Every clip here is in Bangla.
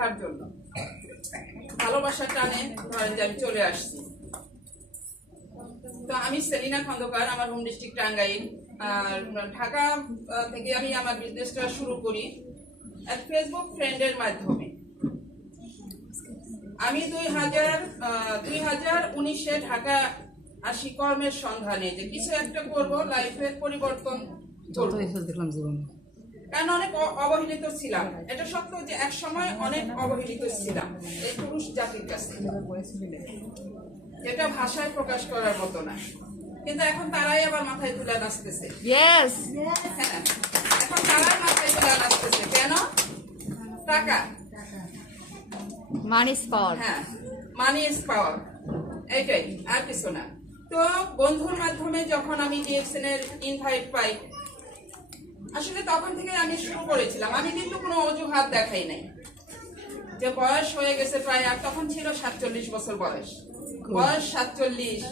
দেখার জন্য ভালোবাসার টানে ধরেন যে আমি চলে আসছি। তো আমি সেলিনা খন্দকার, আমার হোম ডিস্ট্রিক্ট টাঙ্গাইল। আর ঢাকা থেকে আমি আমার বিজনেসটা শুরু করি এক ফেসবুক ফ্রেন্ডের মাধ্যমে। আমি 2019-এ ঢাকা আসি কর্মের সন্ধানে, যে কিছু একটা করব, লাইফের পরিবর্তন করব। কারণ অনেক অবহেলিত ছিলাম, এটা সত্য যে এক সময় অনেক অবহেলিত ছিলাম এই পুরুষ জাতির কাছে, যেটা ভাষায় প্রকাশ করার মতো না। কিন্তু এখন তারাই আবার মাথায় তুলে নাচতেছে। এখন তারাই মাথায় তুলে নাচতেছে। কেন? টাকা, মানি ইজ পাওয়ার। হ্যাঁ, মানি ইজ পাওয়ার, এইটাই, আর কিছু না। তো বন্ধুর মাধ্যমে যখন আমি ডিএক্সএন এর ইনভাইট পাই, আসলে তখন থেকে আমি শুরু করেছিলাম। আমি কিন্তু কোনো অজুহাত দেখাই নাই যে বয়স হয়ে গেছে প্রায়, আর তখন ছিল 47 বছর বয়স। 47,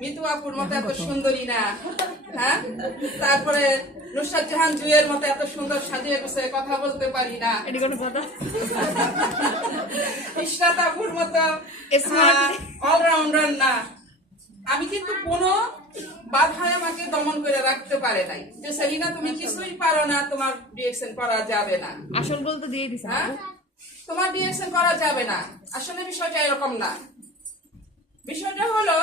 মিতু আপুর মতো এত সুন্দরী না, হ্যাঁ, তারপরে নুসরাত জাহান জুয়ের মতো এত সুন্দর সাজিয়ে গুছিয়ে কথা বলতে পারি না, ইশরাত আপুর মতো অলরাউন্ডার না। আমি কিন্তু কোনো বাধায় আমাকে দমন করে রাখতে পারে নাই যে সেলিনা তুমি কিছুই পারো না, তোমার ডিএক্সএন করা যাবে না। আসল বলতে দিয়ে দিছে, হ্যাঁ, তোমার ডিএক্সএন করা যাবে না। আসলে বিষয়টা এরকম না। বিষয়টা হলো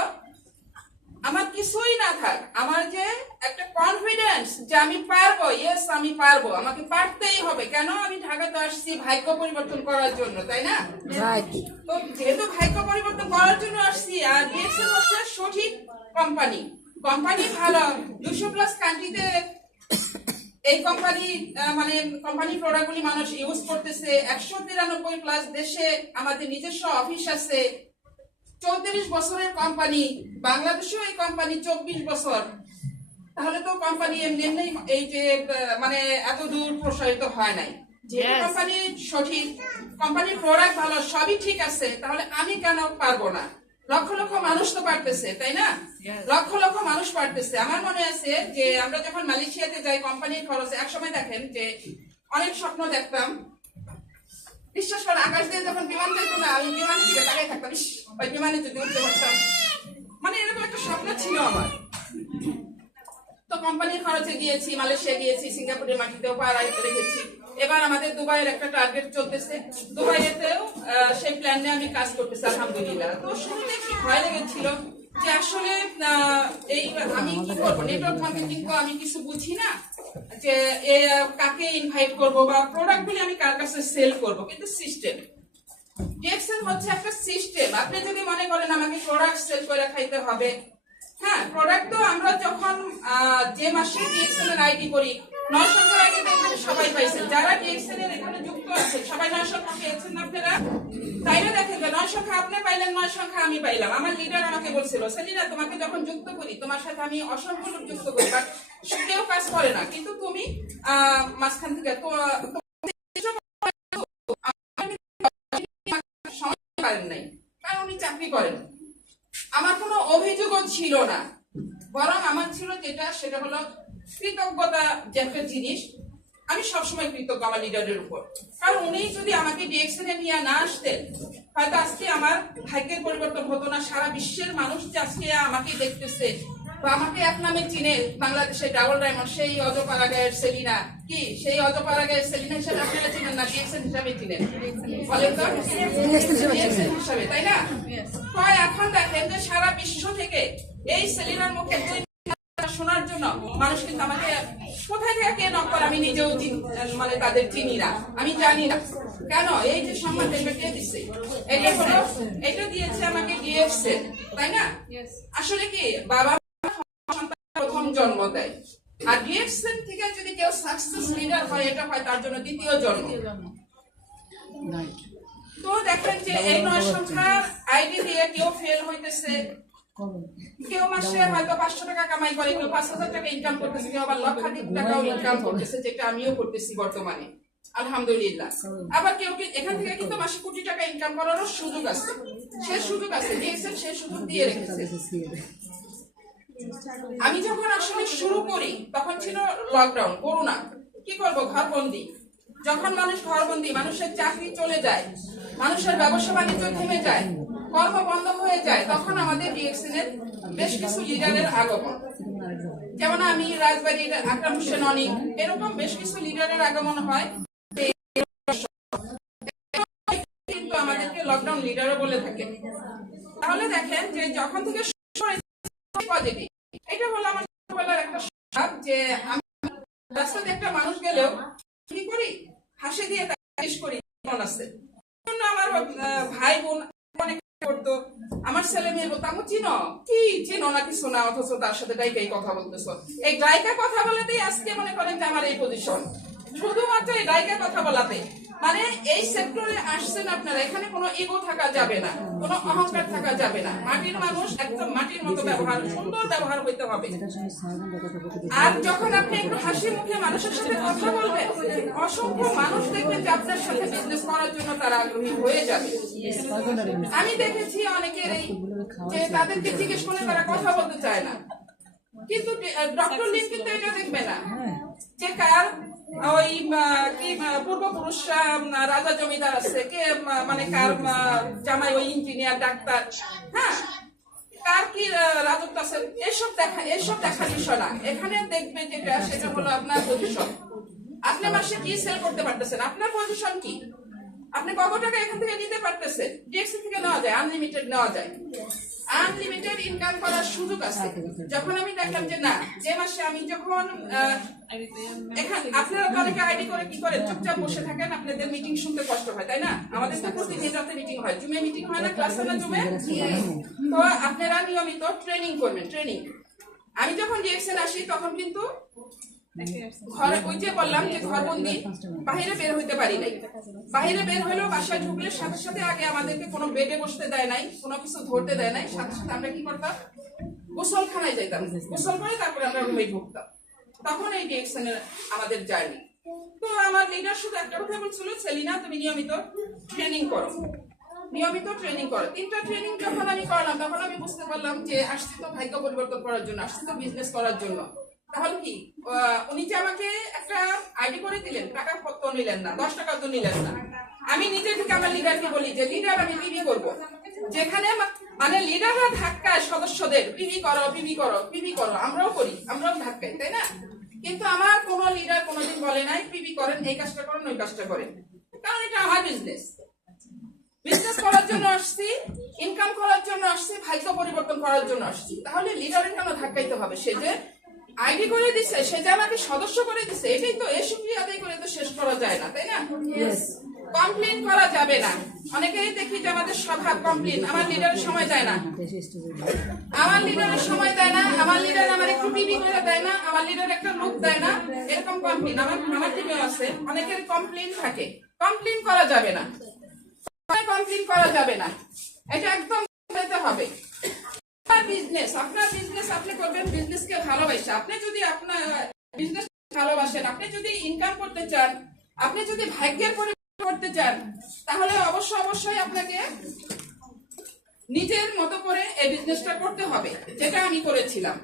আমার কিছুই না থাক, আমার যে একটা কনফিডেন্স যে আমি পারবো, ইয়েস আমি পারবো, আমাকে পারতেই হবে। কেন? আমি ঢাকাতে আসছি ভাগ্য পরিবর্তন করার জন্য, তাই না? তো যেহেতু ভাগ্য পরিবর্তন করার জন্য আসছি, আর ডিএক্সএন হচ্ছে সঠিক কোম্পানি, কোম্পানি ভালো, 200+ কান্ট্রিতে এই কোম্পানি মানে কোম্পানি প্রোডাক্টগুলি মানুষ ইউজ করতেছে। 193+ দেশে আমাদের নিজস্ব অফিস আছে। 34 বছরের কোম্পানি, বাংলাদেশেও এই কোম্পানি 24 বছর। তাহলে তো কোম্পানি এমনি এমনি এই যে মানে এত দূর প্রসারিত হয় নাই। যেহেতু কোম্পানি সঠিক, কোম্পানির প্রোডাক্ট ভালো, সবই ঠিক আছে, তাহলে আমি কেন পারবো না? লক্ষ লক্ষ মানুষ তো পারতেছে, তাই না? লক্ষ লক্ষ মানুষ পারতেছে। আমার মনে আছে যে আমরা যখন মালয়েশিয়াতে যাই কোম্পানির খরচে, একসময় দেখেন যে অনেক স্বপ্ন দেখতাম, বিশ্বাস করে আকাশ দিয়ে যখন বিমান যেত না, আমি বিমানের দিকে তাকাই থাকতাম, ওই বিমানে যদি উঠতে পারতাম, মানে এরকম একটা স্বপ্ন ছিল আমার। তো কোম্পানির খরচে গিয়েছি, মালয়েশিয়া গিয়েছি, সিঙ্গাপুরের মাটিতেও পা রেখেছি। এবার আমাদের দুবাইয়ের একটা টার্গেট চলতেছে, দুবাইয়েতেও সেই প্ল্যান নিয়ে আমি কাজ করতেছি আলহামদুলিল্লাহ। তো শুরুতে একটু ভয় লেগেছিল যে আসলে এই আমি কি করবো, নেটওয়ার্ক মার্কেটিং তো আমি কিছু বুঝি না, যে কাকে ইনভাইট করবো বা প্রোডাক্টগুলি আমি কার কাছে সেল করবো। কিন্তু সিস্টেম, ডিএক্সএন হচ্ছে একটা সিস্টেম। আপনি যদি মনে করেন আমাকে প্রোডাক্ট সেল করে খাইতে হবে, হ্যাঁ, প্রোডাক্ট তো আমরা যখন যে মাসে ডিএক্সএন এর আইডি করি, 9 সংখ্যার আইডি তো এখানে সবাই পাইছেন, যারা ডিএক্সএন এর এখানে যুক্ত আছে সবাই 9 সংখ্যা পেয়েছেন আপনারা, তাই না? দেখেন 9 সংখ্যা আপনি পাইলেন, 9 সংখ্যা আমি পাইলাম। আমার লিডার আমাকে বলছিল, সেলিনা তোমাকে যখন যুক্ত করি, তোমার সাথে আমি অসংখ্য লোক যুক্ত করি, বাট কেউ কাজ করে না, কিন্তু তুমি মাঝখান থেকে তো পারেন নাই, কারণ উনি চাকরি করেন। আমার কোনো অভিযোগও ছিল না, বরং আমার ছিল যেটা, সেটা হলো কৃতজ্ঞতা যে একটা জিনিস। আমি সবসময় কৃতজ্ঞ আমার লিডারের উপর, কারণ উনি যদি আমাকে ডিএক্সএন এ নিয়ে না আসতেন, হয়তো আজকে আমার ভাগ্যের পরিবর্তন হতো না। সারা বিশ্বের মানুষ যে আজকে আমাকে দেখতেছে বা আমাকে এক নামে চিনে, বাংলাদেশে ডাবল ডায়মন্ড, সেই অজপাড়াগাঁয়ের সেলিনা, কি সেই অজপাড়াগাঁয়ের সেলিনা হিসেবে আপনারা চিনেন না, ডিএক্সএন হিসাবে চিনেন, বলেন তো, ডিএক্সএন হিসাবে, তাই না? তো এখন দেখেন যে সারা বিশ্ব থেকে এই সেলিনার মুখে শোনার জন্য মানুষ কিন্তু আমাকে কোথায় থেকে নক করে আমি নিজেও মানে তাদের চিনি না, আমি জানি না। কেন? এই যে সম্মানটা কে দিচ্ছে, এটা হলো, এটা দিয়েছে আমাকে ডিএক্সএন, তাই না? আসলে কি বাবা প্রথম জন্ম দেয়, আর ডিএক্সএন থেকে যদি কেউ সাকসেস লিডার হয়, এটা হয় তার জন্য দ্বিতীয় জন্ম। তো দেখেন যে এই 9 সংখ্যার আইডি দিয়ে কেউ ফেল হইতেছে, কেউ মাসে হয়তো 500 টাকা কামাই করে, কেউ 5000 টাকা ইনকাম করতেছে, কেউ আবার লক্ষাধিক টাকাও ইনকাম করতেছে, যেটা আমিও করতেছি বর্তমানে আলহামদুলিল্লাহ। আবার কেউ এখান থেকে কিন্তু মাসে কোটি টাকা ইনকাম করারও সুযোগ আছে, সে সুযোগ আছে, ডিএক্সএন সে সুযোগ দিয়ে রেখেছে। আমি যখন আসলে শুরু করি তখন ছিল লকডাউন, করোনা, কি করবো, ঘরবন্দি। যখন মানুষ ঘরবন্দি, মানুষের চাকরি চলে যায়, মানুষের ব্যবসা বাণিজ্য থেমে যায়, কর্ম বন্ধ হয়ে যায়, তখন আমাদের ডিএক্সএন এর বেশ কিছু লিডারের আগমন, যেমন আমি রাজবাড়ির আকরাম হোসেন অনিক, এরকম বেশ কিছু লিডারের আগমন হয়। কিন্তু আমাদেরকে লকডাউন লিডারও বলে থাকে। তাহলে দেখেন যে যখন থেকে পজিটিভ, এটা হলো আমার বলার একটা স্বভাব যে আমি রাস্তাতে একটা মানুষ গেলেও কি করি, হাসি দিয়ে জিজ্ঞেস করি কেমন আছে। আমার ভাই বোন অনেক করতো, আমার ছেলে মেয়ে বলতো আমি চিনো কি, চিনো না কিছু না, অথচ তার সাথে গায়িকাই কথা বলতেছো। এই গায়িকা কথা বলাতেই আজকে মনে করেন যে আমার এই পজিশন, শুধুমাত্র এই গায়িকা কথা বলাতে। মানে এই সেক্টরে আসছেন আপনারা, এখানে কোনো ইগো থাকা যাবে না, কোনো অহংকার থাকা যাবে না। মাটির মানুষ একদম মাটির মতো ব্যবহার, সুন্দর ব্যবহার হইতে হবে। আর যখন আপনি একটু হাসি মুখে মানুষের সাথে কথা বলবেন, অসংখ্য মানুষ দেখবেন যে আপনার সাথে বিজনেস করার জন্য তারা আগ্রহী হয়ে যাবে। আমি দেখেছি অনেকের যে তাদেরকে জিজ্ঞেস করলে তারা কথা বলতে চায় না, কিন্তু ডক্টর লিন কিন্তু এটা দেখবে না যে কার ওই কি পূর্বপুরুষরা রাজা জমিদার আছে, কে মানে কার জামাই ওই ইঞ্জিনিয়ার ডাক্তার, হ্যাঁ কার কি রাজত্ব আছে, এসব দেখার বিষয় না। এখানে দেখবে যেটা সেটা হলো আপনার পজিশন। আপনি মাসে কি সেল করতে পারতেছেন, আপনার পজিশন কি, আপনি কত টাকা এখান থেকে নিতে পারতেছেন। ডিএক্সএন থেকে নেওয়া যায়, আনলিমিটেড নেওয়া যায়, আনলিমিটেড ইনকাম করার সুযোগ আছে। যখন আমি দেখলাম যে না, যে মাসে আমি যখন এখানে, আপনারা তো অনেকে আইডি করে কি করে চুপচাপ বসে থাকেন, আপনাদের মিটিং শুনতে কষ্ট হয় তাই না। আমাদের তো প্রতিদিন রাতে মিটিং হয়, জুমে মিটিং হয় না, ক্লাসে না জুমে। তো আপনারা নিয়মিত ট্রেনিং করবেন, ট্রেনিং। আমি যখন ডিএক্সএন আসি তখন কিন্তু ঘরে, ওই যে বললাম যে ঘরবন্দি, বাহিরে বের হইতে পারি নাই। বাহিরে বের হলেও বাসায় ঢুকলে সাথে সাথে আগে আমাদেরকে কোনো বেডে বসতে দেয় নাই, কোনো কিছু ধরতে দেয় নাই, সাথে সাথে আমরা কি করতাম, গোসলখানায় যাইতাম, গোসল করে তারপরে আমরা রুমে ঢুকতাম। তখন এই ডিএক্সএন এর আমাদের জার্নি। তো আমার লিডার শুধু একটা কথা বলছিল, সেলিনা তুমি নিয়মিত ট্রেনিং করো, নিয়মিত ট্রেনিং করো। 3টা ট্রেনিং যখন আমি করলাম তখন আমি বুঝতে পারলাম যে আসছি তো ভাগ্য পরিবর্তন করার জন্য, আসছি তো বিজনেস করার জন্য। তাহলে কি উনি যে আমাকে একটা আইডি করে দিলেন, টাকা কত নিলেন না, 10 টাকা তো নিলেন না। আমি নিজে থেকে আমার লিডারকে বলি যে লিডার আমি পিভি করব, যেখানে মানে লিডাররা ধাক্কায় সদস্যদের পিভি করো, পিভি করো, পিভি করো, আমরাও করি, আমরাও ধাক্কাই, তাই না। কিন্তু আমার কোনো লিডার কোনোদিন বলে নাই পিভি করেন, এই কাজটা করেন, ওই কাজটা করেন, কারণ এটা আমার বিজনেস। বিজনেস করার জন্য আসছি, ইনকাম করার জন্য আসছি, ভাগ্য পরিবর্তন করার জন্য আসছি। তাহলে লিডারের কেন ধাক্কাইতে হবে? সে যে আইডি করে দিছে, সে যে আমাকে সদস্য করে দিছে, এটাই তো, এই শুকরিয়া আদায় করে তো শেষ করা যায় না, তাই না। কমপ্লেন করা যাবে না। অনেকেই দেখি যে আমাদের স্বভাব কমপ্লেন, আমার লিডারের সময় দেয় না, আমার লিডারের সময় দেয় না, আমার লিডার আমার একটু টিভি করে দেয় না, আমার লিডার একটা লুক দেয় না, এরকম কমপ্লেন আমার টিমেও আছে। অনেকের কমপ্লেন থাকে, কমপ্লেন করা যাবে না, কমপ্লেন করা যাবে না, এটা একদম বলতে হবে। আপনার বিজনেস আপনি করবেন বিজনেসকে ভালোবাসে। আপনি যদি আপনার বিজনেস ভালোবাসেন, আপনি যদি ইনকাম করতে চান, আপনি যদি ভাগ্যের পরিবর্তন করতে চান, তাহলে অবশ্যই আপনাকে নিজের মতো করে এই বিজনেসটা করতে হবে, যেটা আমি করেছিলাম।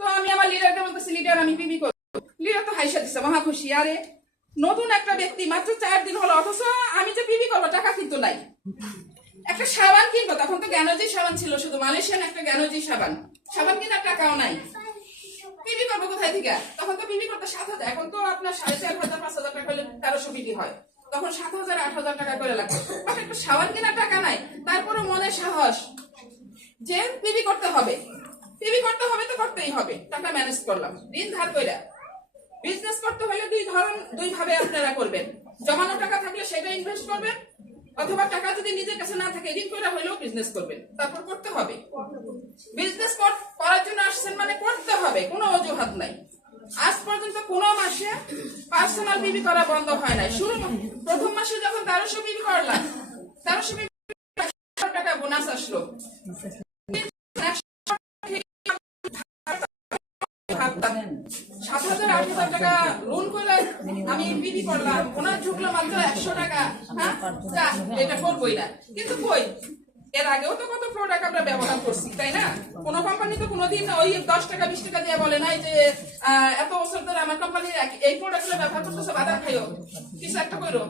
তো আমি আমার লিডারকে বলতেছি, লিডার আমি পিভি করব। লিডার তো হাইসা দিচ্ছে, মহা খুশি। আরে নতুন একটা ব্যক্তি, মাত্র 4 দিন হলো, অথচ আমি যে পিভি করবো টাকা কিন্তু নাই। একটা সাবান কিনবো, তখন তো জ্ঞানজি সাবান ছিল, শুধু মালয়েশিয়ান একটা জ্ঞানজি সাবান, সাবান কেনার টাকাও নাই। পিভি করবো কোথায় থেকে? তখন তো পিভি করতে 7,000, এখন তো আপনার 4,500 5,000 টাকা হলে 1300 পিভি হয়, তখন 7,000 8,000 টাকা করে লাগবে। একটা সাবান কেনার টাকা নাই, তারপরে মনে সাহস যে পিভি করতে হবে, পিভি করতে হবে তো করতেই হবে। টাকা ম্যানেজ করলাম, ঋণ ধার কইরা। বিজনেস করতে হলে দুই ভাবে আপনারা করবেন। জমানো টাকা থাকলে সেটা ইনভেস্ট করবেন, অথবা টাকা যদি নিজের কাছে না থাকে ঋণ করে হলেও বিজনেস করবেন। তারপর করতে হবে, বিজনেস করার জন্য আসছেন মানে করতে হবে, কোনো অজুহাত নাই। আজ পর্যন্ত কোনো মাসে পার্সোনাল পিভি করা বন্ধ হয় নাই। প্রথম মাসে যখন 1300 পিভি করলাম, 1300 পিভি টাকা বোনাস আসলো, 7,000 8,000 টাকা লোন করে আমি পিভি করলাম, ওনার ঢুকলো মাত্র 100 টাকা। হ্যাঁ, এটা করবোই না, কিন্তু কই এর আগেও তো কত প্রোডাক্ট আমরা ব্যবহার করছি, তাই না? কোন কোম্পানি তো কোনোদিন ওই 10 টাকা 20 টাকা দিয়ে বলে নাই যে এত বছর ধরে আমার কোম্পানির এই প্রোডাক্টগুলো ব্যবহার করতেছে, বাজার খাইও, কিছু একটা করো,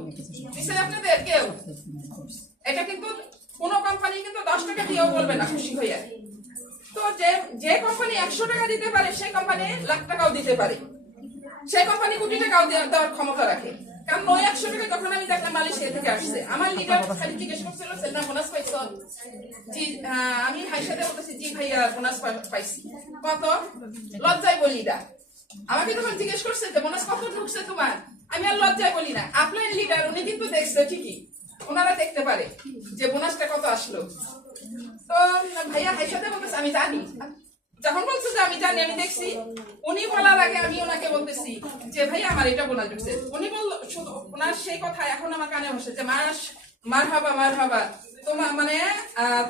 দিচ্ছে আপনাদের কেউ? এটা কিন্তু কোন কোম্পানি কিন্তু 10 টাকা দিয়েও বলবে না খুশি হইয়া। তো যে কোম্পানি 100 টাকা দিতে পারে সেই কোম্পানি লাখ টাকাও দিতে পারে, সেই কোম্পানি কোটি টাকাও দেওয়ার ক্ষমতা রাখে। কারণ ওই 100 টাকা যখন আমি দেখলাম মালয়েশিয়া থেকে আসছে, আমার লিডার খালি জিজ্ঞেস করছিল সেটা বোনাস পাইছো? জি, আমি হাইসাতে বলতেছি জি ভাইয়া বোনাস পাইছি। কত? লজ্জায় বলি না। আমাকে যখন জিজ্ঞেস করছে যে বোনাস কত ঢুকছে তোমার, আমি আর লজ্জায় বলি না। আপনার লিডার উনি কিন্তু দেখছে ঠিকই, ওনারা দেখতে পারে যে বোনাসটা কত আসলো। তো ভাইয়া হাইসাতে বলতেছে আমি জানি। যখন বলছে যে আমি জানি, আমি দেখছি, উনি বলার আগে আমি ওনাকে বলতেছি যে ভাই আমার এটা বোনাস ঢুকছে। উনি বলল শুধু ওনার সেই কথা এখন আমার কানে বসে যে মারহাবা তোমার মানে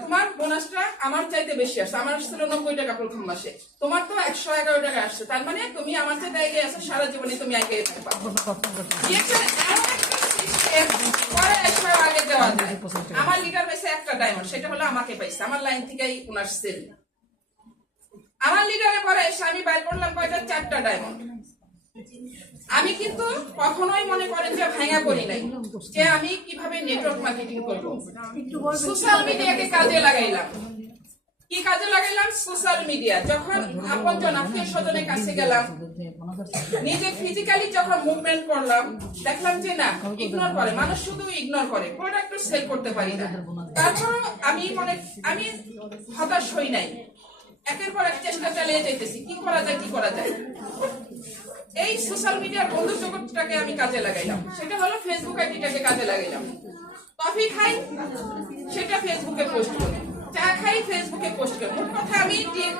তোমার বোনাসটা আমার চাইতে বেশি আসছে। আমার ছিল 90 টাকা প্রথম মাসে, তোমার তো 111 টাকা আসছে। তার মানে তুমি আমার চাইতে এগিয়ে আছো, সারা জীবনে তুমি এগিয়ে যেতে পারো। আমার লিডার পাইছে একটা ডায়মন্ড, সেটা হলো আমাকে পাইছে, আমার লাইন থেকেই ওনার সেল। আমার লিডারে পরে এসে আমি বাইর করলাম কয়টা? 4টা ডায়মন্ড। আমি কিন্তু কখনোই মনে করেন যে ভাঙা করি নাই যে আমি কিভাবে নেটওয়ার্ক মার্কেটিং করব। সোশ্যাল মিডিয়াকে কাজে লাগাইলাম। কি কাজে লাগাইলাম? Social media. যখন আপনজন আত্মীয় স্বজনের কাছে গেলাম, নিজে ফিজিক্যালি যখন মুভমেন্ট করলাম, দেখলাম যে না, ইগনোর করে মানুষ, শুধু ইগনোর করে, প্রোডাক্ট সেল করতে পারি না। তারপর আমি হতাশ হই নাই, একের পর এক চেষ্টা চালিয়ে যাইতেছি কি করা যায়। এই সোশ্যাল মিডিয়ার বন্ধু জগৎটাকে আমি কাজে লাগাইলাম। সেটা হলো ফেসবুক আইডিটাকে কাজে লাগাইলাম। কফি খাই, সেটা ফেসবুকে পোস্ট করি। চা খাই, ফেসবুকে পোস্ট করি। মোট কথা আমি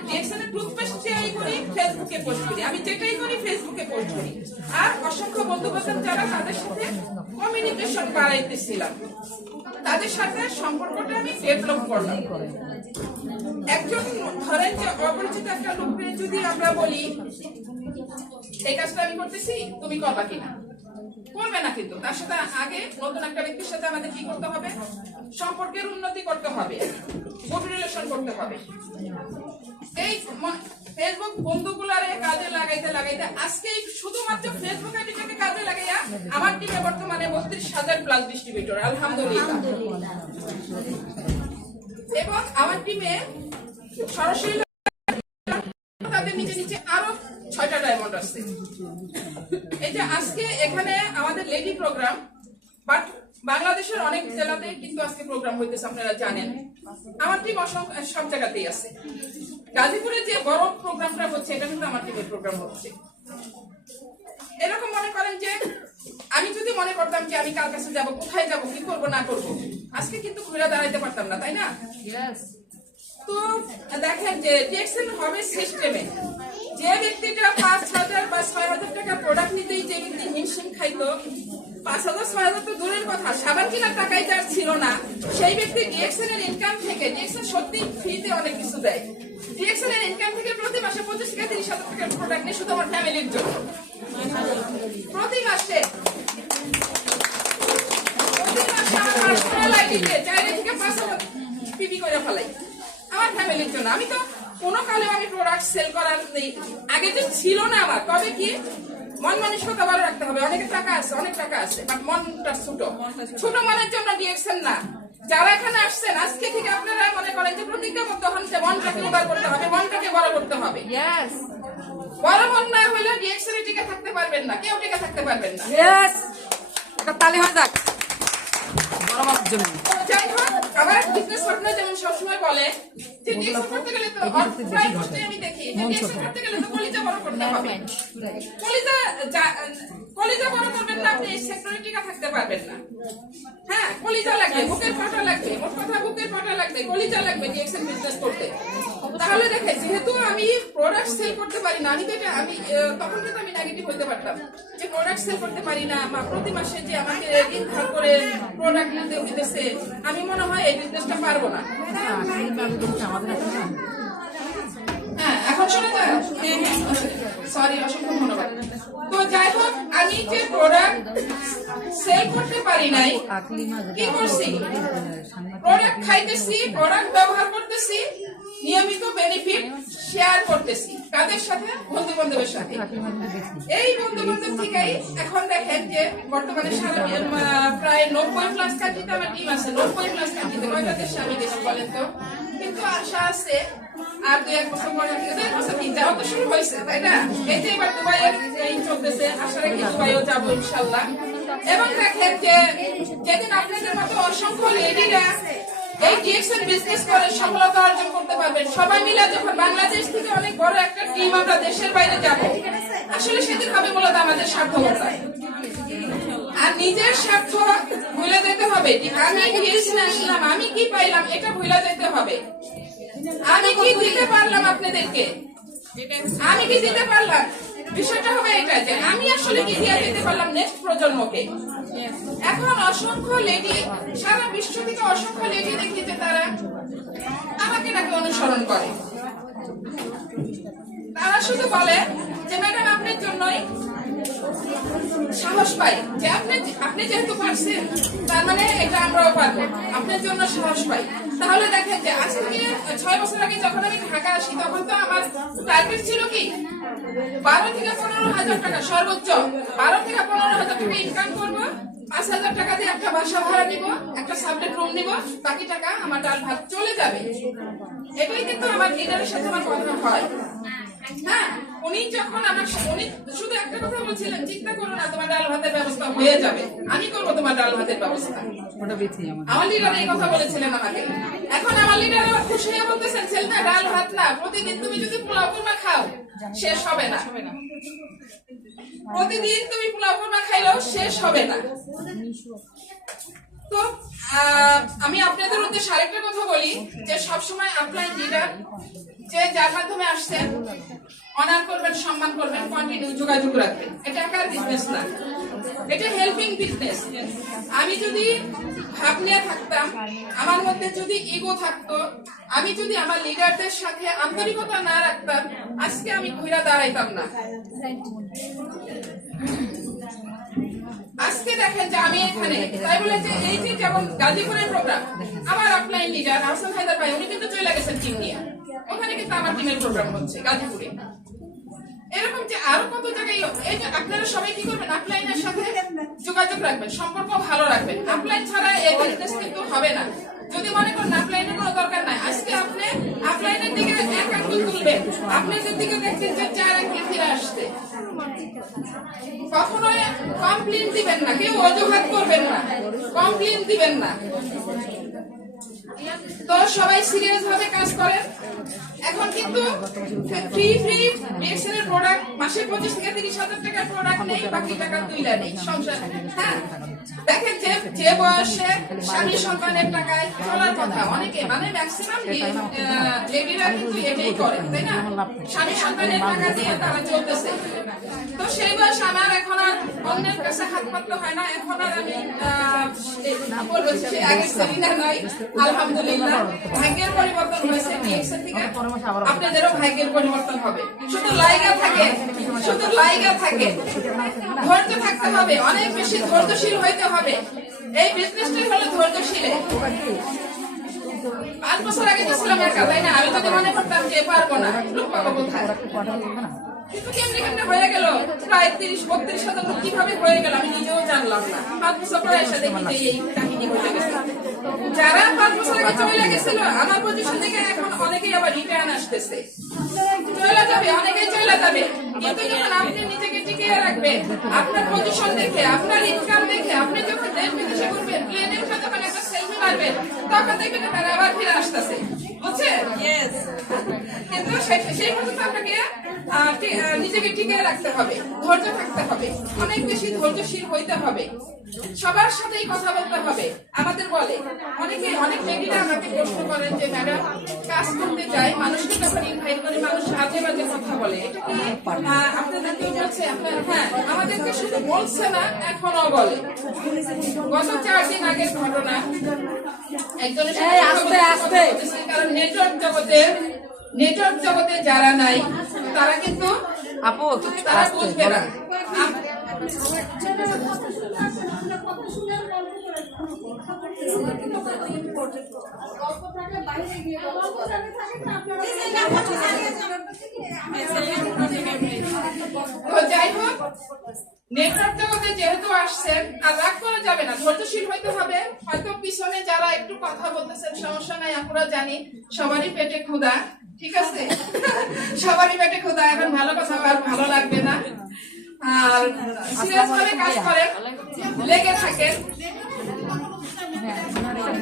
ডিএক্সএনের টুথপেস্ট তৈরি করি, ফেসবুকে পোস্ট করি। আমি যেটাই করি ফেসবুকে পোস্ট করি। আর অসংখ্য বন্ধু বান্ধব যারা, তাদের সাথে কমিউনিকেশন বাড়াইতেছিলাম, তাদের সাথে সম্পর্কটা আমি ডেভেলপ করলাম। একজন ধরেন যে অপরিচিত একটা লোককে যদি আমরা বলি এই কাজটা আমি করতেছি, তুমি করবা কিনা? করবে না। কিন্তু তার সাথে আগে নতুন একটা ব্যক্তির সাথে আমাদের কি করতে হবে? সম্পর্কের উন্নতি করতে হবে, গুড রিলেশন করতে হবে। এই ফেসবুক বন্ধুগুলারে কাজে লাগাইতে আজকে শুধুমাত্র ফেসবুক আইডিটাকে কাজে লাগাইয়া আমার টিমে বর্তমানে 32,000 প্লাস ডিস্ট্রিবিউটর, আলহামদুলিল্লাহ। এবং আমার টিমে সরাসরি তাদের নিচে আরো 6টা ডায়মন্ড আছে। এই যে আজকে এখানে আমাদের লেডি প্রোগ্রাম, বাট বাংলাদেশের অনেক জেলাতে কিন্তু আজকে প্রোগ্রাম হইতেছে, আপনারা জানেন। আমার টিম সব জায়গাতেই আছে। গাজীপুরে যে বড় প্রোগ্রামটা হচ্ছে, এটা কিন্তু আমার টিমের প্রোগ্রাম হচ্ছে। এরকম মনে করেন যে আমি যদি মনে করতাম যে আমি কার কাছে যাব, কোথায় যাব, কি করব না করব, আজকে কিন্তু ঘুরে দাঁড়াইতে পারতাম না, তাই না? তো দেখেন যে ডিএক্সএন হবে সিস্টেমে। যে ব্যক্তিটা 5,000 বা 6,000 টাকা প্রোডাক্ট নিতেই যে ব্যক্তি হিমশিম খাইতো, 5,000 6,000 তো দূরের কথা, সাবান কিনার টাকাই যার ছিল না, সেই ব্যক্তি ডিএক্সএন এর ইনকাম থেকে, ডিএক্সএন সত্যি ফ্রিতে অনেক কিছু দেয়, ডিএক্সএন এর ইনকাম থেকে প্রতি মাসে 25 থেকে 30,000 টাকার প্রোডাক্ট নিয়ে শুধু আমার ফ্যামিলির জন্য প্রতি মাসে আমার পার্সোনাল আইডিতে 4 থেকে 5,000 পিপি করে ফেলাই আমার ফ্যামিলির জন্য। আমি তো কোনো কালে আমি প্রোডাক্ট সেল করার আগে যে ছিল না আমার, তবে কি মন মানসিকতা ভালো রাখতে হবে। অনেক টাকা আছে, বাট মনটা ছোট মনের জন্য ডিএক্সএন না। যারা এখানে আসছেন আজকে থেকে আপনারা মনে করেন যে প্রতিজ্ঞাবদ্ধ হন যে মনটাকে উদার করতে হবে, মনটাকে বড় করতে হবে। বড় মন না হলে ডিএক্সএন এ টিকে থাকতে পারবেন না, কেউ টিকে থাকতে পারবেন না। তালি হয়ে যাক বড় মনের জন্য। যাই হোক, আমার বিজনেস পার্টনার যেমন সবসময় বলে যে ডিএক্সএন করতে গেলে তো প্রায় পোস্টে আমি দেখি যে ডিএক্সএন করতে গেলে তো কলিজা বড় করতে হবে। কলিজা বড় করবেন না, আপনি এই সেক্টরে টিকে থাকতে পারবেন না। হ্যাঁ, কলিজা লাগবে, বুকের পাটা লাগবে, মোট কথা বুকের পাটা লাগবে, কলিজা লাগবে ডিএক্সএন বিজনেস করতে। তাহলে দেখেন, যেহেতু আমি প্রোডাক্ট সেল করতে পারি না, আমি তখন কিন্তু আমি নেগেটিভ হতে পারতাম যে প্রোডাক্ট সেল করতে পারি না, বা প্রতি মাসে যে আমাকে ঋণ ধার করে প্রোডাক্ট নিতে হইতেছে, আমি মনে হয় এই বিজনেসটা পারবো না। হ্যাঁ, এখন শোনা যায়? সরি, অসংখ্য ধন্যবাদ। তো যাই হোক, আমি যে প্রোডাক্ট সেল করতে পারি নাই, কি করছি? প্রোডাক্ট খাইতেছি, প্রোডাক্ট ব্যবহার করতেছি, নিয়মিত বেনিফিট শেয়ার করতেছি। কাদের সাথে? বন্ধু বান্ধবের সাথে। এই বন্ধু বান্ধব থেকেই এখন দেখেন যে বর্তমানে সারা প্রায় 90+ কান্ট্রিতে আমার টিম আছে। 90+ কান্ট্রিতে কয়টা দেশে আমি গেছি বলেন তো? কিন্তু আশা আছে আর 2-1 বছর পরে, 2 বছর কি যাওয়া তো শুরু হয়েছে, তাই না? এই যে এবার দুবাইয়ের ট্রেন চলতেছে, আশা রাখি দুবাইও যাবো ইনশাল্লাহ। এবং দেখেন যে যেদিন আপনাদের মতো অসংখ্য লেডিরা এই ডিএক্সএন বিজনেস করে সফলতা অর্জন করতে পারবেন, সবাই মিলে যখন বাংলাদেশ থেকে অনেক বড় একটা টিম আমরা দেশের বাইরে যাব, আসলে সেদিন হবে মূলত আমাদের সার্থকতা। আর নিজের স্বার্থ ভুলে যেতে হবে। আমি গিয়েছিলাম, আসলাম, আমি কি পাইলাম, এটা ভুলে যেতে হবে। আমি কি দিতে পারলাম আপনাদেরকে, আমি কি দিতে পারলাম, বিষয়টা হবে এটা যে আমি আসলে কি দিয়ে দিতে পারলাম নেক্সট প্রজন্মকে। এখন অসংখ্য লেডি, সারা বিশ্ব থেকে অসংখ্য লেডি দেখি যে তারা আমাকে নাকি অনুসরণ করে। তারা শুধু বলে যে ম্যাডাম আপনার জন্যই সাহস পাই, যে আপনি যেহেতু পারছেন তার মানে এটা আমরাও পারবো, আপনার জন্য সাহস পাই। তাহলে দেখেন যে আজ থেকে 6 বছর আগে যখন আমি ঢাকা আসি, তখন তো আমার টার্গেট ছিল কি 12 থেকে 15,000 টাকা সর্বোচ্চ। 12 থেকে 15,000 টাকা ইনকাম করবো, 5,000 টাকা দিয়ে একটা বাসা ভাড়া নিব, একটা সাবলেট রুম নিব, বাকি টাকা আমার ডাল ভাত চলে যাবে। এটাই কিন্তু আমার লিডারের সাথে আমার কথা হয়। হ্যাঁ, উনি যখন উনি শুধু একটা কথা বলছিলেন, চিন্তা করো না, তোমার ডাল ভাতের ব্যবস্থা হয়ে যাবে, আমি করবো তোমার ডাল ভাতের ব্যবস্থা। আমার লিডার এই কথা বলেছিলেন আমাকে। এখন আমার লিডার আমার খুশি হয়ে বলতেছেন, ছেলেটা ডাল ভাত না, প্রতিদিন তুমি যদি পোলাও কুরমা খাও শেষ হবে না, প্রতিদিন তুমি পোলাও কুরমা খাইলেও শেষ হবে না। তো আমি আপনাদের উদ্দেশ্যে আরেকটা কথা বলি যে সবসময় আপলাইন লিডার যে যার মাধ্যমে আসছেন অনার করবেন, সম্মান করবেন, কন্টিনিউ যোগাযোগ রাখবেন। এটা একার বিজনেস না, এটা হেল্পিং বিজনেস। আমি যদি ভাব নিয়ে থাকতাম, আমার মধ্যে যদি ইগো থাকতো, আমি যদি আমার লিডারদের সাথে আন্তরিকতা না রাখতাম, আজকে আমি ঘুরে দাঁড়াইতাম না। আজকে দেখেন যে আমি এখানে, তাই বলে যে এই যে যেমন গাজীপুরের প্রোগ্রাম, আমার অফলাইন লিডার হাসান হায়দার ভাই উনি কিন্তু চলে গেছেন টিম নিয়ে, ওখানে কিন্তু আমার টিমের প্রোগ্রাম হচ্ছে গাজীপুরে। এরকম যে আরো কত জায়গায়, এই যে আপনারা সবাই কি করবেন, আপলাইনের সাথে যোগাযোগ রাখবেন, সম্পর্ক ভালো রাখবেন। আপলাইন ছাড়া এই বিজনেস কিন্তু হবে না। যদি মনে করেন আপলাইনের কোনো দরকার নাই, আজকে আপনি আপলাইনের দিকে 1 আঙ্গুল তুলবেন, আপনাদের দিকে দেখছেন যে 4 আঙ্গুল ফিরে আসছে। কখনোই কমপ্লেন দিবেন না, কেউ অজুহাত করবেন না, কমপ্লেন দিবেন না। তো সবাই সিরিয়াস ভাবে কাজ করেন। এখন কিন্তু ফ্রি ডিএক্সএন এর প্রোডাক্ট মাসে 25 থেকে 30,000 টাকার প্রোডাক্ট নেই, বাকি টাকা তুইলা নেই সংসার। হ্যাঁ, দেখেন যে বয়সে স্বামী সন্তানের টাকায় চলার কথা, অনেকে মানে ম্যাক্সিমাম লেডিরা কিন্তু এটাই করে, তাই না? স্বামী সন্তানের টাকা দিয়ে তারা চলতেছে। তো সেই বয়স আমার এখন আর অন্যের কাছে হাত পাততে হয় না। এখন আর আমি বলবো যে আগে সেলিনা নাই, আলহামদুলিল্লাহ ভাগ্যের পরিবর্তন হয়েছে ডিএক্সএন থেকে। আপনাদেরও ভাগ্যের পরিবর্তন হবে। শুধু লাইগা থাকে, ধৈর্য থাকতে হবে, অনেক বেশি ধৈর্যশীল হইতে হবে। এই বিজনেসটাই হলো ধৈর্যশীল। 5 বছর আগে গেছিলাম একা, তাই না? আমি যদি মনে করতাম যে পারবো না, লোক পাবো কোথায়, কিন্তু কেমনে হয়ে গেল প্রায় 30-32,000 লোক কিভাবে হয়ে গেল আমি নিজেও জানলাম না। 5 বছর পরে এসে দেখি যে এই কাহিনী হয়ে গেছে। যারা 5 বছর আগে চলে গেছিল আমার পজিশন থেকে এখন অনেকেই আবার রিটার্ন আসতেছে, চলে যাবে, অনেকেই চলে যাবে। কিন্তু যখন আপনি নিজেকে টিকিয়ে রাখবেন, আপনার পজিশন দেখে, আপনার ইনকাম দেখে, আপনি যখন দেশ বিদেশে ঘুরবেন, প্লেনে উঠে যখন একটা সেলফি মারবেন, তখন দেখবেন তারা আবার ফিরে আসতেছে, বুঝছেন? কিন্তু সেই পর্যন্ত আপনাকে নিজেকে টিকিয়ে রাখতে হবে, ধৈর্য থাকতে হবে, অনেক বেশি ধৈর্যশীল হইতে হবে, সবার সাথেই কথা বলতে হবে। আমাদের বলে অনেক লেডিরা আমাকে প্রশ্ন করেন যে ম্যাডাম কাজ করতে যাই, মানুষকে যখন ইনভাইট করি মানুষ আজে বাজে কথা বলে, এটা কি আপনাদেরকে বলছে? হ্যাঁ, আমাদেরকে শুধু বলছে না, এখনো বলে। গত 4 দিন আগের ঘটনা, একজনের সাথে কারণ নেটওয়ার্ক জগতে যারা নাই তারা কিন্তু আপু তারা বুঝবে না। তো যাই হোক, নেটওয়ার্ক জগতে যেহেতু আসছেন, আর রাগ করা যাবে না, ধৈর্যশীল হইতে হবে। হয়তো পিছনে যারা একটু কথা বলতেছেন, সমস্যা নাই, আমরা জানি সবারই পেটে ক্ষুধা, ঠিক আছে? সবারই পেটে ক্ষুধা, এখন ভালো কথা আর ভালো লাগবে না। আর সিরিয়াস ভাবে কাজ করেন, লেগে থাকেন।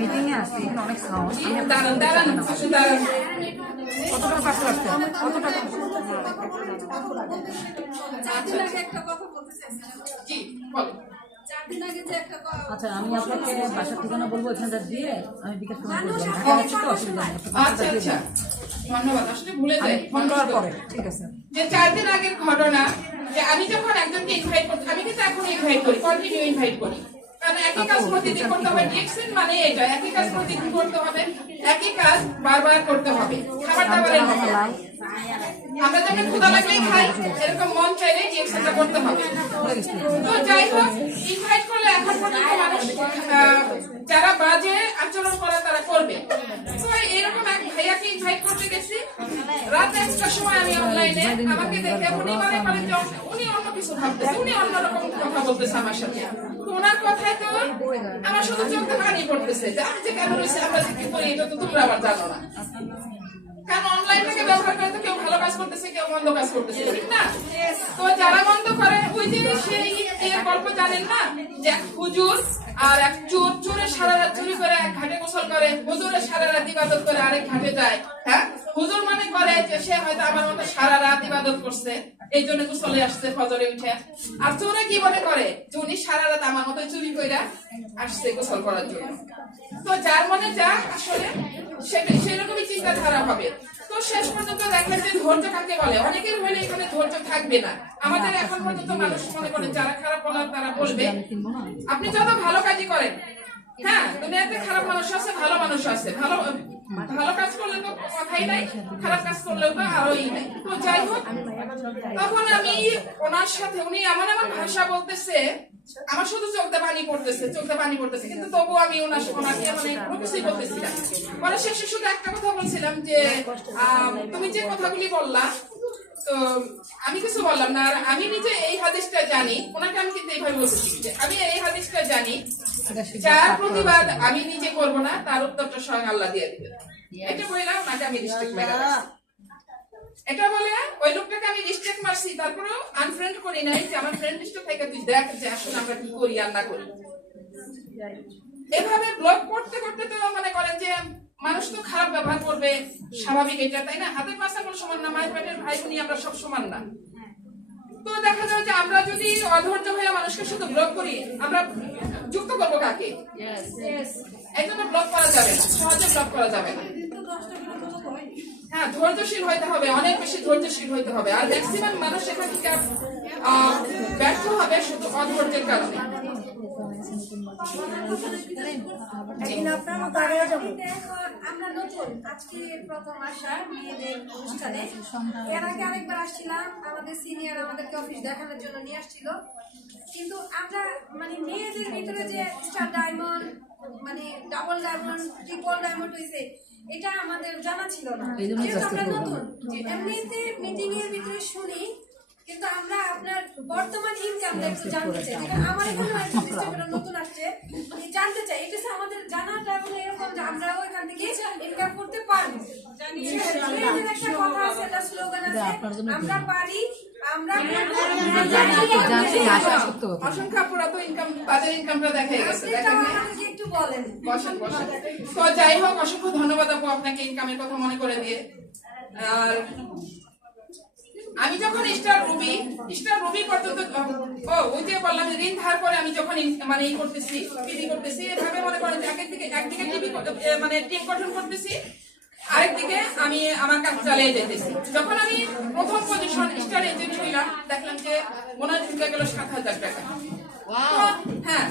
মিটিং এ আসছে, এখানে অনেক সাউন্ড। দাঁড়ান দাঁড়ান দাঁড়ান, কতটা কাছে রাখতে হবে? কতটা জি বলেন। আচ্ছা, আমি আপনাকে বাসার ঠিকানা বলবো, এখানটা দিয়ে আমি বিকাশ করে দেবো। তো অসুবিধা নেই, আচ্ছা আচ্ছা, ধন্যবাদ। আসলে ভুলে যাই ফোন করার পরে, ঠিক আছে। যে 4 দিন আগের ঘটনা, যে আমি যখন একজনকে ইনভাইট করতে, আমি কিন্তু এখন ইনভাইট করি, কন্টিনিউ ইনভাইট করি, কারণ একই কাজ প্রতিদিন করতে হবে। ডিএক্সএন মানে এটা, একই কাজ প্রতিদিন করতে হবে, একই কাজ বারবার করতে হবে। খাবার দাবারের মতো আমরা যেমন ক্ষুধা লাগলেই খাই, এরকম মন চাইলে ডিএক্সএনটা করতে হবে। তো যাই হোক, ইনভাইট করলে এখন পর্যন্ত মানুষ যারা বাজে আচরণ করে তারা করবে। তো এরকম এক ভাইয়াকে ইনভাইট করতে গেছি, রাত 1টার সময় আমি অনলাইনে, আমাকে দেখে উনি মনে করেন যে উনি অন্য কিছু ভাবতেছে, উনি অন্যরকম কথা বলতেছে আমার সাথে। তো ওনার কথায় তো আমার শুধু চোখে পানি পড়তেছে, যে আমি যে কেন রয়েছে, আমরা যে কি করি, এটা তো তোমরা আবার জানো না। কারণ অনলাইনটাকে ব্যবহার করে তো কেউ ভালো কাজ করতেছে, কেউ মন্দ কাজ করতেছে, ঠিক না? তো যারা মন্দ করে, ওই যে সেই গল্প জানেন না, যে এক হুজুর আর এক চোর, চোরের সারা রাত চুরি করে এক ঘাটে গোসল করে, হুজুরের সারা রাত ইবাদত করে আরেক ঘাটে যায়। হ্যাঁ, হুজুর মনে করে যে সে হয়তো আমার মতো সারা রাত ইবাদত করছে, এই জন্য গোসলে আসছে ফজরে উঠে। আর চোরে কি মনে করে যে উনি সারা রাত আমার মতো চুরি কইরা আসছে গোসল করার জন্য। তো যার মনে যা, আসলে সেরকমই চিন্তাধারা হবে। তো শেষ পর্যন্ত দেখেন যে ধৈর্য কাকে বলে, অনেকের হলে এখানে ধৈর্য থাকবে না। আমাদের এখন পর্যন্ত মানুষ মনে করেন যারা খারাপ বলার তারা বলবে, আপনি যত ভালো কাজই করেন, হ্যাঁ দুনিয়াতে খারাপ মানুষ আছে, ভালো মানুষ আছে, ভালো কাজ করলে তো কথাই নাই, খারাপ কাজ করলেও তো আরোই নাই। তো যাই হোক, তখন আমি ওনার সাথে, উনি এমন এমন ভাষা বলতেছে, আমার শুধু চোখে পানি পড়তেছে, কিন্তু তবুও আমি ওনাকে মানে কোনো কিছুই বলতেছি না। পরে শেষে শুধু একটা কথা বলছিলাম যে তুমি যে কথাগুলি বললা, তো আমি কিছু বললাম না। আর আমি নিজে এই হাদিসটা জানি, ওনাকে আমি কিন্তু এইভাবে বলতেছি যে আমি এই হাদিসটা জানি, যার প্রতিবাদ আমি নিজে করবো না, তার উত্তরটা স্বয়ং আল্লাহ দিয়ে দিবে। এটা বললাম, ওনাকে আমি রিস্ট্রিক্ট মেরে রাখছি। এটা বলে ওই লোকটাকে আমি রিস্ট্রিক্ট মারছি, তারপরেও আনফ্রেন্ড করি নাই, যে আমার ফ্রেন্ড লিস্টে থেকে তুই দেখ যে আসলে আমরা কি করি আর না করি। এভাবে ব্লক করতে করতে তো মনে করেন যে মানুষ তো খারাপ ব্যবহার করবে, স্বাভাবিক এটা, তাই না? হাতের পাশে কোনো সমান না, মায়ের পেটের ভাই বোনই আমরা সব সমান না। তো দেখা যায় যে আমরা যদি অধৈর্য হয়ে মানুষকে শুধু ব্লক করি, আমরা যুক্ত করবো কাকে? এই জন্য ব্লক করা যাবে না, সহজে ব্লক করা যাবে না। হ্যাঁ, ধৈর্যশীল হইতে হবে, অনেক বেশি ধৈর্যশীল হইতে হবে। আর ম্যাক্সিমাম মানুষ এখান থেকে ব্যর্থ হবে শুধু অধৈর্যের কারণে। আমরা নতুন আজকে প্রথম আসা মেয়েদের অনুষ্ঠানে, এর আগে আরেকবার আসছিলাম, আমাদের সিনিয়র আমাদেরকে অফিস দেখানোর জন্য নিয়ে আসছিল, কিন্তু আমরা মানে মেয়েদের ভিতরে যে স্টার ডায়মন্ড, মানে ডাবল ডায়মন্ড, ট্রিপল ডায়মন্ড হয়েছে, এটা আমাদের জানা ছিল না, যেহেতু আমরা নতুন। এমনিতে মিটিং এর ভিতরে শুনি, কিন্তু আমরা আপনার বর্তমান ইনকামটা একটু জানতে চাই। আমার এখানে নতুন আসছে, জানতে চাই, এটা আমাদের জানাটা হলো এরকম যে আমরাও এখান থেকে ইনকাম করতে পারবো। একটা কথা আছে, একটা স্লোগান আছে, আমরা পারি, আমরা অসংখ্য পুরা তো ইনকাম, বাজার ইনকামটা দেখাই গেছে, দেখেন না? একটু বলেন। বসেন। তো যাই হোক, অসংখ্য ধন্যবাদ আপু আপনাকে ইনকামের কথা মনে করে দিয়ে। আর আমি যখন স্টার রুবি পর্যন্ত, ওই যে বললাম ঋণ ধার করে আমি যখন মানে ই করতেছি, পিডি করতেছি, এভাবে মনে করেন একদিকে টিভি মানে টিম গঠন করতেছি, আরেকদিকে আমি আমার কাজ চালিয়ে যেতেছি। যখন আমি প্রথম পজিশন স্টার এজেন্ট হইলাম, দেখলাম যে মনে হয় ঢুকে গেল 7,000 টাকা। হ্যাঁ,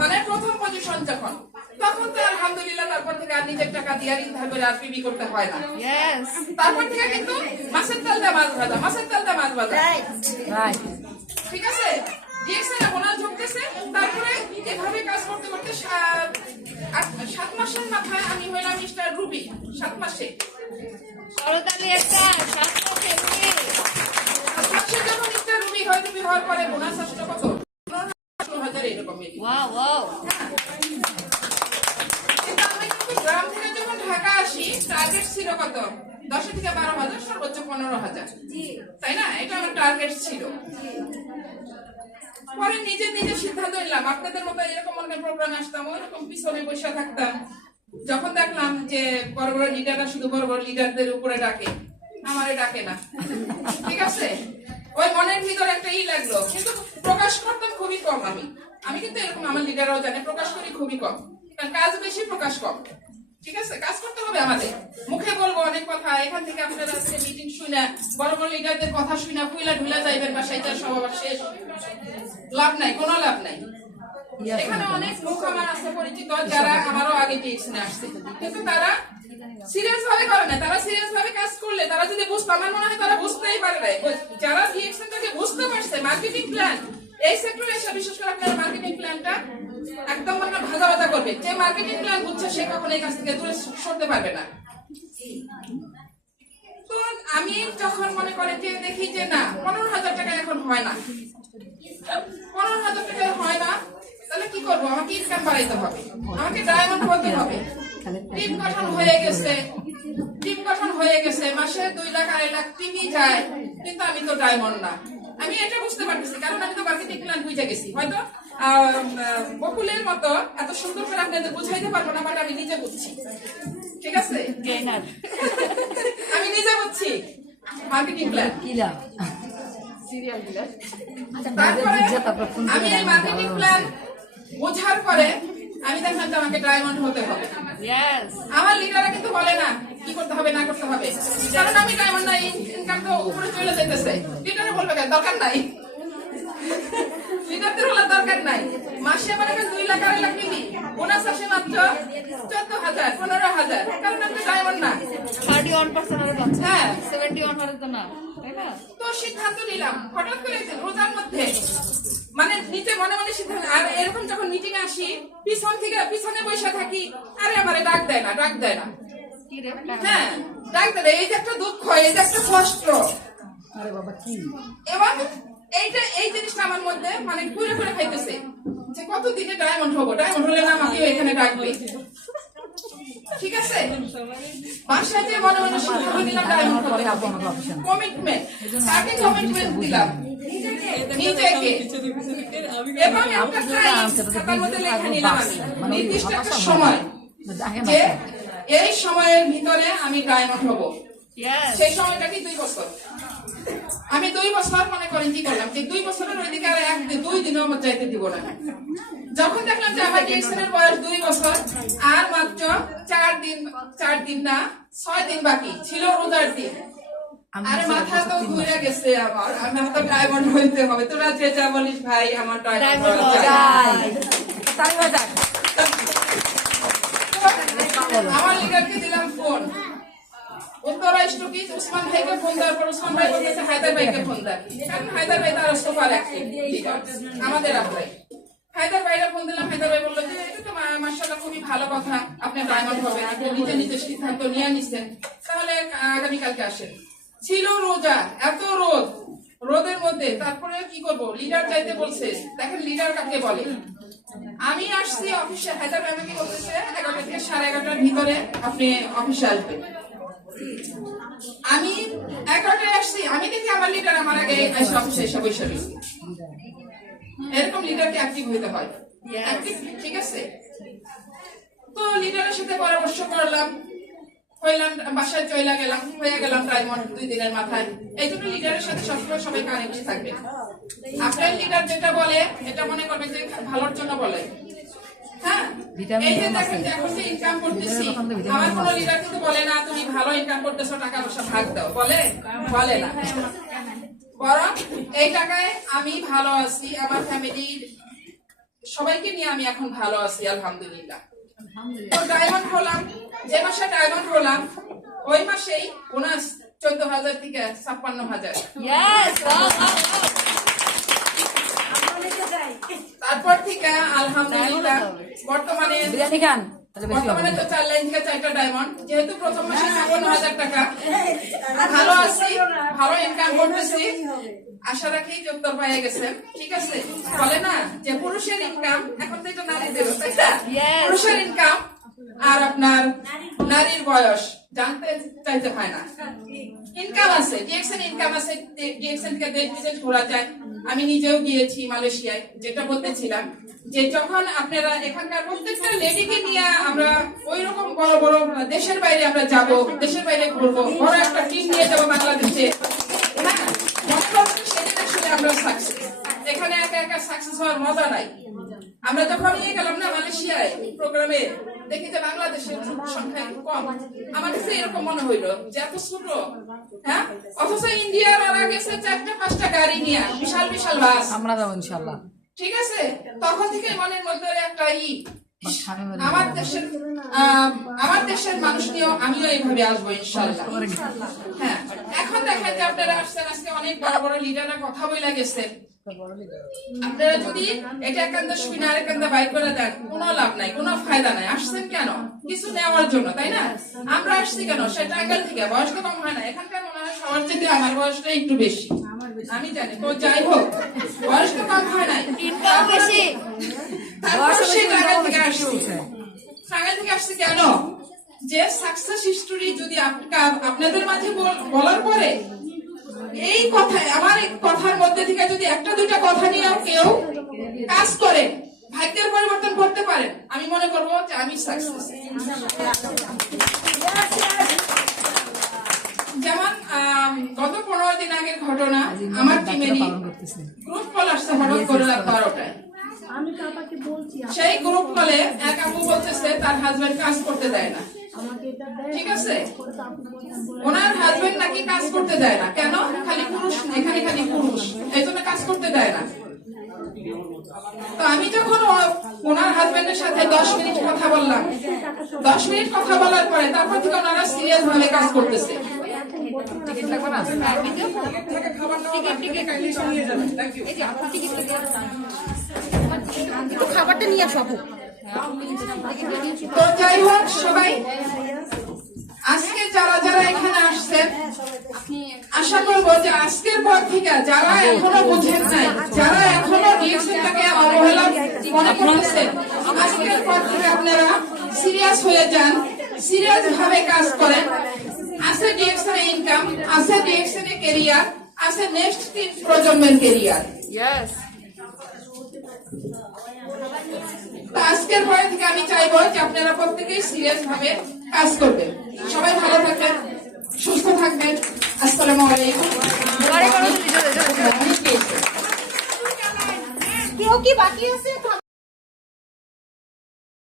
মানে প্রথম পজিশন যখন, তখন তো আলহামদুলিল্লাহ, তারপর থেকে আর নিজের টাকা দিয়ে ঋণ ধার করে আর পিবি করতে হয় না। তারপর থেকে কিন্তু মাছের তেল দিয়ে মাছ ভাজা। ঠিক আছে, ডিএক্সএন এ বোনাস ঢুকতেছে, তারপরে এভাবে কাজ করতে করতে 7 মাসের মাথায় আমি হইলাম মিস্টার রুবি। 7 মাসে করতালি একটা 7 মাসে রুবি। 7 মাসে যখন মিস্টার রুবি হওয়ার পরে বোনাস আসলো কত? 16,000 এরকম। Wow wow. কিন্তু আমি কিন্তু গ্রাম থেকে যখন ঢাকা আসি, টার্গেট ছিল কত? 10 থেকে 12,000, সর্বোচ্চ 15,000, তাই না? এটা আমার টার্গেট ছিল। পরে নিজে নিজে সিদ্ধান্ত নিলাম, আপনাদের মতো এরকম অনেক প্রোগ্রামে আসতাম, ওইরকম পিছনে বসে থাকতাম। যখন দেখলাম যে বড় বড় লিডাররা শুধু বড় বড় লিডারদের উপরে ডাকে, আমারে ডাকে না, ঠিক আছে, ওই মনের ভিতরে একটা লাগলো। কিন্তু প্রকাশ করতাম খুবই কম। আমি কিন্তু এরকম, আমার লিডাররাও জানে, প্রকাশ করি খুবই কম, কারণ কাজ বেশি, প্রকাশ কম। ঠিক আছে, কাজ করতে হবে আমাদের। মুখে বলবো অনেক কথা, এখান থেকে আপনারা আজকে মিটিং শুনে বড় বড় লিডারদের কথা শুনে ফুইলা ঢুলা যাইবেন বাসায়, যা সব আবার শেষ, লাভ নাই, কোনো লাভ নাই। এখানে অনেক মুখ আমার আছে পরিচিত, যারা আমারও আগে ডিএক্সএন আসছে, কিন্তু তারা সিরিয়াস ভাবে করে না। তারা সিরিয়াস ভাবে কাজ করলে, তারা যদি বুঝতো, আমার মনে হয় তারা বুঝতেই পারে না। যারা ডিএক্সএনটাকে বুঝতে পারছে, মার্কেটিং প্ল্যান, এই সেক্টরে এসে বিশেষ করে আপনার মার্কেটিং প্ল্যানটা একদম মানে ভাজা ভাজা করবে। যে মার্কেটিং প্ল্যান বুঝছে সে কখনো এই কাছ থেকে দূরে সরতে পারবে না। তো আমি যখন মনে করেন যে দেখি যে না, 15,000 টাকা এখন হয় না, 15,000 টাকা হয় না, তাহলে কি করবো? আমাকে ইনকাম বাড়াইতে হবে, আমাকে ডায়মন্ড হতে হবে। টিম গঠন হয়ে গেছে, মাসে 2 লাখ 2.5 লাখ টিমই যায়, কিন্তু আমি তো ডায়মন্ড না। আমি এটা বুঝতে পারতেছি, কারণ আমি তো মার্কেটিং প্ল্যান বুঝে গেছি। হয়তো বকুলের মতো এত সুন্দর করে আপনাদের বুঝাইতে পারবো না, বাট আমি নিজে বুঝছি। ঠিক আছে, আমি নিজে বুঝছি মার্কেটিং প্ল্যান। তারপরে আমি এই মার্কেটিং প্ল্যান বোঝার পরে আমি দেখলাম যে আমাকে ডায়মন্ড হতে হবে। আমার লিডাররা কিন্তু বলে না কি করতে হবে না করতে হবে, কারণ আমি ডায়মন্ড নাই, ইনকাম তো উপরে চলে যেতেছে। লিডারে বলবে কেন, দরকার নাই, লিডারদের বলার দরকার নাই। মাসে আমার এখন 2 লাখ 2.5 লাখ নিবি, বোনাস আসে মাত্র 14,000 15,000, কারণ আমি ডায়মন্ড না। 31% এর বাচ্চা, হ্যাঁ 71% তো না, তাই না? তো সিদ্ধান্ত নিলাম হঠাৎ করে রোজার মধ্যে, মানে নিচে মনে মনে সিদ্ধান্ত। আর এরকম যখন মিটিং আসি, পিছনে বসে থাকি, আরে আমারে ডাক দেয় না। কি রে? হ্যাঁ, ডাক দেয়। এই যে একটা দুঃখ, এই যে একটা কষ্ট, আরে বাবা কি এবং এই জিনিসটা আমার মধ্যে মানে ঘুরে ঘুরে খাইতেছে যে কতদিনে ডায়মন্ড হবো, ডায়মন্ড হলে না আমাকেও এখানে ডাকবে। ঠিক আছে, বাসায় যে মনে মনে সিদ্ধান্ত নিলাম ডায়মন্ড হতে হবে, কমিটমেন্ট, তাকে কমিটমেন্ট দিলাম নিজেকে, এবং একটা খাতার মধ্যে লেখা নিলাম আমি নির্দিষ্ট একটা সময়, যে এই সময়ের ভিতরে আমি ডায়মন্ড হবো। সেই সময়টা কি 2 বছর। আমি 2 বছর মনে করেন কি করলাম, যে 2 বছরের ওইদিকে আর 2 দিনও আমার যাইতে দিব না। যখন দেখলাম যে আমার ডিএক্সএনের বয়স 2 বছর আর মাত্র 4 দিন না 6 দিন বাকি ছিল রোজার দিন, আরে মাথা তো ঘুরে গেছে আমার, আমার তো ডায়মন্ড হইতে হবে। তোরা যে যা বলিস ভাই, আমার ডায়মন্ড আমার লিডারকে দিলাম ফোন, উত্তরা স্টকিজ উসমান ভাইকে ফোন দেওয়ার পর উসমান ভাই বলেছে হায়দার ভাইকে ফোন দেয়, কারণ হায়দার ভাই তার সুপার অ্যাক্টিভ আমাদের আপনার। হায়দার ভাইরা ফোন দিলাম, হায়দার ভাই বললো যে এটা তো মাশাআল্লাহ খুবই ভালো কথা, আপনি ডায়মন্ড হবেন, আপনি নিজে সিদ্ধান্ত নিয়ে নিচ্ছেন, তাহলে আগামীকালকে আসেন। ছিল রোজা, এত রোদের মধ্যে, তারপরে কি করবো, লিডার চাইতে বলছে। দেখেন লিডার কাকে বলে। আমি আসছি অফিসে, হায়দার ভাই আমাকে বলতেছে 11টা থেকে 11:30টার ভিতরে আপনি অফিসে আসবেন। আমি 11টায় আসছি, আমি দেখি আমার লিডার আমার আগে এসে অফিসে এসে বসে রয়েছে। এরকম লিডারকে অ্যাক্টিভ হইতে হয়, ঠিক আছে। তো লিডারের সাথে পরামর্শ করলাম, বাসায় চলে গেলাম, হয়ে গেলাম ডায়মন্ড 2 দিনের মাথায়। এই জন্য লিডারের সাথে সবসময় সবাই কানেক্ট থাকবে। আপনার লিডার যেটা বলে এটা মনে করবেন যে ভালোর জন্য বলে। হ্যাঁ, এই যে দেখেন যে এখন যে ইনকাম করতেছি, আমার কোনো লিডার কিন্তু বলে না তুমি ভালো ইনকাম করতেছো, টাকা পয়সা ভাগ দাও, বলে না। বরং এই টাকায় আমি ভালো আছি, আমার ফ্যামিলির সবাইকে নিয়ে আমি এখন ভালো আছি আলহামদুলিল্লাহ। তো ডায়মন্ড হলাম, যে মাসে ডায়মন্ড হলাম ওই মাসেই বোনাস 14,000 থেকে 56,000। তারপর থেকে আলহামদুলিল্লাহ বর্তমানে বিরিয়ানি খান তাহলে বেশি হবে। বর্তমানে তো 4 লাইন থেকে 4টা ডায়মন্ড, যেহেতু প্রথম মাসে ৫৫,০০০ টাকা, ভালো আছি, ভালো ইনকাম করতেছি। আশা রাখি যে উত্তর পাইয়া গেছেন। ঠিক আছে, বলে না যে পুরুষের ইনকাম, এখন তো এটা নারীদের, তাই না? পুরুষের ইনকাম আর আপনার নারীর বয়স জানতে চাইতে হয় না। ইনকাম আছে, ডিএক্সএন ইনকাম আছে, ডিএক্সএন থেকে দেশ বিদেশ ঘোরা যায়। আমি নিজেও গিয়েছি মালয়েশিয়ায়, যেটা বলতেছিলাম যে যখন আপনারা এখানকার প্রত্যেকটা লেডিকে নিয়ে আমরা ওই রকম বড় বড় দেশের বাইরে আমরা যাব, দেশের বাইরে ঘুরবো, বড় একটা টিম নিয়ে যাবো বাংলাদেশে, হ্যাঁ, মনে করবো যে সেদিন আসলে আমরা সাকসেস। এখানে একা একা সাকসেস হওয়ার মজা নাই। আমরা যখন নিয়ে গেলাম না মালয়েশিয়ায় প্রোগ্রামে, দেখি যে বাংলাদেশের সংখ্যা একটু কম। আমার কাছে এরকম মনে হইলো যে এত ছোট, হ্যাঁ, অথচ ইন্ডিয়ার ওরা গেছে 4টা-5টা গাড়ি নিয়ে, বিশাল বিশাল বাস। আমরা যাবো ইনশাল্লাহ। ঠিক আছে, তখন থেকে মনের মধ্যে একটা আমার দেশের মানুষ নিয়েও আমিও এইভাবে আসবো ইনশাল্লাহ। হ্যাঁ, এখন দেখেন যে আপনারা আসছেন, আজকে অনেক বড় বড় লিডাররা কথা বলে গেছেন। আপনারা যদি এটা একান্ত শুনে আরেকান্ত বাইক করে দেন, কোনো লাভ নাই, কোনো ফায়দা নাই। আসছেন কেন? কিছু নেওয়ার জন্য, তাই না? আমরা আসছি কেন? সে টাঙ্গাইল থেকে, বয়স তো কম হয় না। এখানকার মনে হয় সবার থেকে আমার বয়সটা একটু বেশি, আমি জানি। তো যাই হোক, বয়স তো কম হয় নাই, তারপর সে টাঙ্গাইল থেকে আসছি। টাঙ্গাইল থেকে আসছি কেন? যে সাকসেস হিস্টোরি যদি আপনাদের মাঝে বলার পরে এই কথায়, আমার এই কথার মধ্যে থেকে যদি 1-2টা কথা নিয়ে কেউ কাজ করে ভাগ্যের পরিবর্তন করতে পারেন, আমি মনে করবো যে আমি সাকসেস। যেমন গত 15 দিন আগের ঘটনা, আমার টিমেরই গ্রুপ কল আসছে হঠাৎ করে রাত 12টায়। সেই গ্রুপ কলে এক আপু বলতেছে তার হাজবেন্ড কাজ করতে দেয় না। ঠিক আছে, ওনার হাজবেন্ড নাকি কাজ করতে দেয় না। কেন? খালি পুরুষ, এখানে খালি পুরুষ, এই জন্য কাজ করতে দেয় না। তো আমি যখন ওনার হাজবেন্ডের সাথে 10 মিনিট কথা বললাম, 10 মিনিট কথা বলার পরে তারপর থেকে ওনারা সিরিয়াস ভাবে কাজ করতেছে। খাবারটা নিয়ে আসো। তো যাই হোক, সবাই আজকে যারা যারা এখানে আসছেন, আশা করবো যে আজকের পর থেকে যারা এখনো বুঝেন নাই, যারা এখনো ডিএক্সএনটাকে অবহেলা মনে করতেছেন, আজকের পর থেকে আপনারা সিরিয়াস হয়ে যান, সিরিয়াস ভাবে কাজ করেন। আছে ডিএক্সএন ইনকাম, আছে ডিএক্সএন ক্যারিয়ার, আছে নেক্সট 3 প্রজন্মের ক্যারিয়ার। আজকের পরে থেকে আমি চাইবো যে আপনারা প্রত্যেকেই সিরিয়াস ভাবে কাজ করবেন। সবাই ভালো থাকবেন, সুস্থ থাকবেন। আসসালামু আলাইকুম। কেউ কি বাকি আছে?